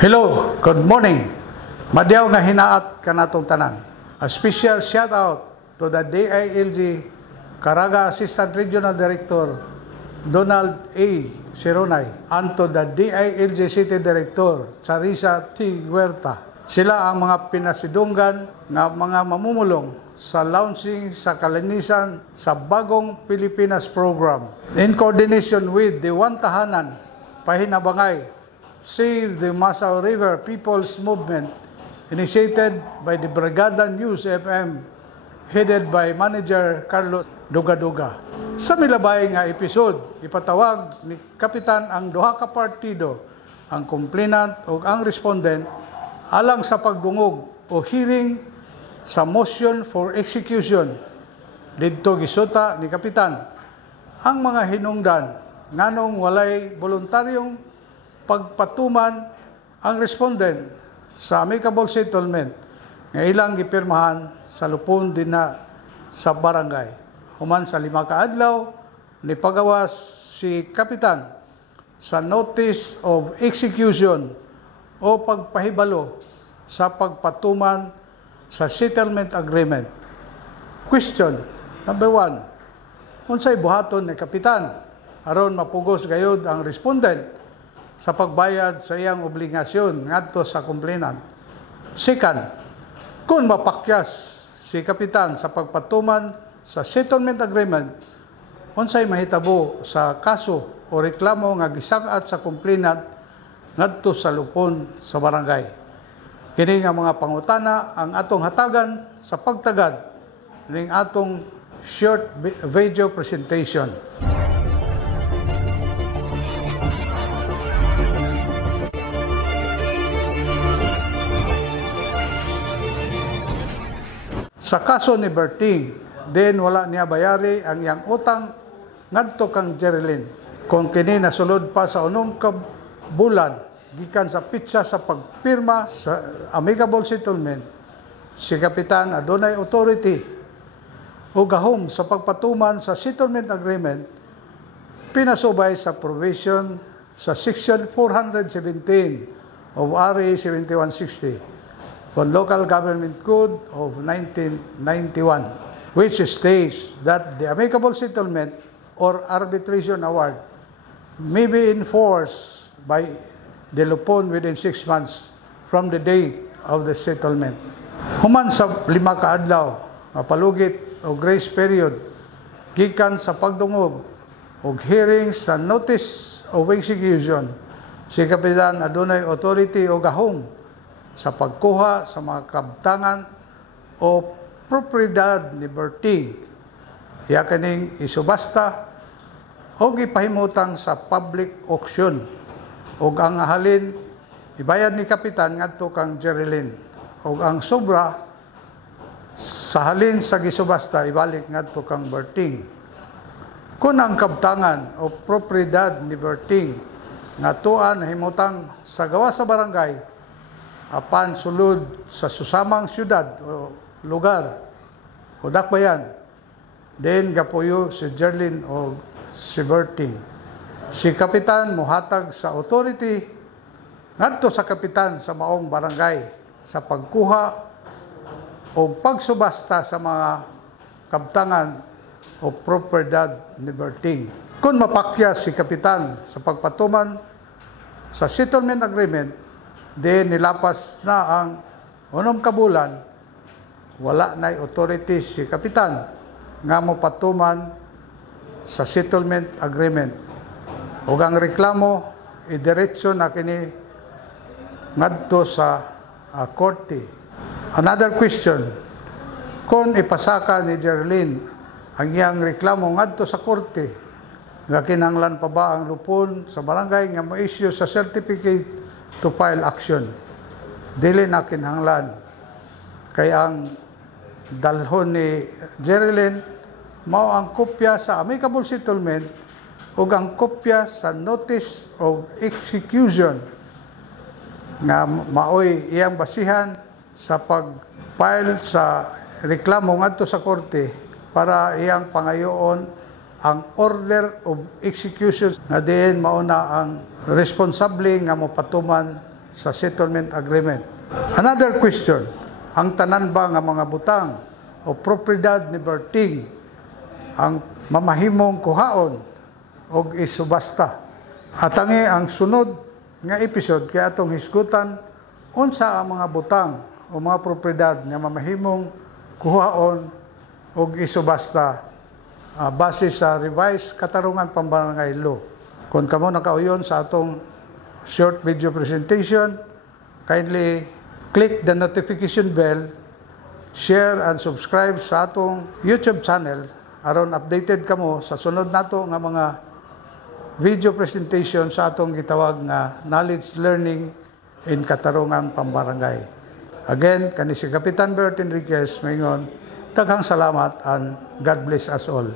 Hello, good morning. Madyaw nga hinaat kanatong tanan. A special shout out to the DILG Caraga Assistant Regional Director Donald A. Sironay and to the DILG City Director Charissa T. Huerta. Sila ang mga pinasidunggan nga mga mamumulong sa launching sa kalinisan sa bagong Pilipinas program. In coordination with the One Tahanan, Pahinabangay, Save the Masao River People's Movement, initiated by the Brigada News FM, headed by Manager Carlos Dugaduga. Sa milabay nga episode, ipatawag ni Kapitan ang duha ka partido, ang complainant o ang respondent, alang sa pagdungog o hearing sa motion for execution. Didto gisuta ni Kapitan ang mga hinungdan nganong walay voluntaryong pagpatuman ang respondent sa amicable settlement nga ilang gipirmahan sa lupon din na sa barangay. Human sa 5 ka adlaw ni pagawas si Kapitan sa notice of execution o pagpahibalo sa pagpatuman sa settlement agreement. Question number 1. Unsay buhaton ni Kapitan aron mapugos gayud ang respondent sa pagbayad sa iyang obligasyon ngadto sa complainant? Second, kung mapakyas si Kapitan sa pagpatuman sa settlement agreement, unsay mahitabo sa kaso o reklamo nga gisak-at sa complainant ngadto sa lupon sa barangay? Kini nga mga pangutana ang atong hatagan sa pagtagad ning atong short video presentation. Sa kaso ni Berting, wala niya bayari ang iyang utang ngadto kang Jerilyn. Kung kini nasulod pa sa 9 ka bulan gikan sa pitsa sa pagpirma sa amicable settlement, si Kapitan adunay authority o gahom sa pagpatuman sa settlement agreement pinasubay sa provision sa Section 417 of RA 7160 on Local Government Code of 1991, which states that the amicable settlement or arbitration award may be enforced by the lupon within 6 months from the date of the settlement. Human sa 5 ka adlaw, mapalugit o grace period, gikan sa pagdungog o hearing sa notice of execution, si Kapitan adunay authority o gahom sa pagkuha sa mga kabtangan o propriedad ni Berting, iya kaning isubasta o gipahimutang sa public auction o ang halin ibayad ni Kapitan ngadto kang Jerilyn o ang sobra sa halin sa gisubasta ibalik ngadto kang Berting. Kung ang kabtangan o propriedad ni Berting nga tuan himutang sa gawa sa barangay apan sulod sa susamang syudad o lugar o dakbayan, gapuyo si Jerilyn o si Berting. Si Kapitan muhatag sa authority ngadto sa Kapitan sa maong barangay sa pagkuha o pagsubasta sa mga kabtangan o propriedad ni Berting. Kung mapakyas si Kapitan sa pagpatuman sa settlement agreement, nilapas na ang 9 ka bulan, wala na authority si Kapitan nga mo patuman sa settlement agreement. O ang reklamo, idiretso na kini ngadto sa korte. Another question, kung ipasaka ni Jerilyn ang iyang reklamo ngadto sa korte, nga kinahanglan pa ba ang lupon sa barangay nga ma-issue sa certificate to file action? Dili na kinahanglan. Kaya ang dalhon ni Jerilyn mao ang kopya sa amicable settlement ug ang kopya sa notice of execution nga maoy iyang basihan sa pag-file sa reklamo ngadto sa korte para iyang pangayoon ang order of execution nga diin mauna ang responsable nga mopatuman sa settlement agreement. Another question, ang tanan ba nga mga butang o propriedad ni Berting ang mamahimong kuhaon o isubasta? Atangi ang sunod nga episode kaya atong hisgutan unsa ang mga butang o mga propriedad nga mamahimong kuhaon o isubasta base sa revised katarungan pambarangay law. Kung kamo nakauyon sa atong short video presentation, kindly click the notification bell, share and subscribe sa atong YouTube channel aron updated kamo sa sunod nato nga mga video presentation sa atong gitawag nga knowledge learning in katarungan pambarangay. Again, kani si Kapitan Bert Enriquez, mayngon, daghang salamat and God bless us all.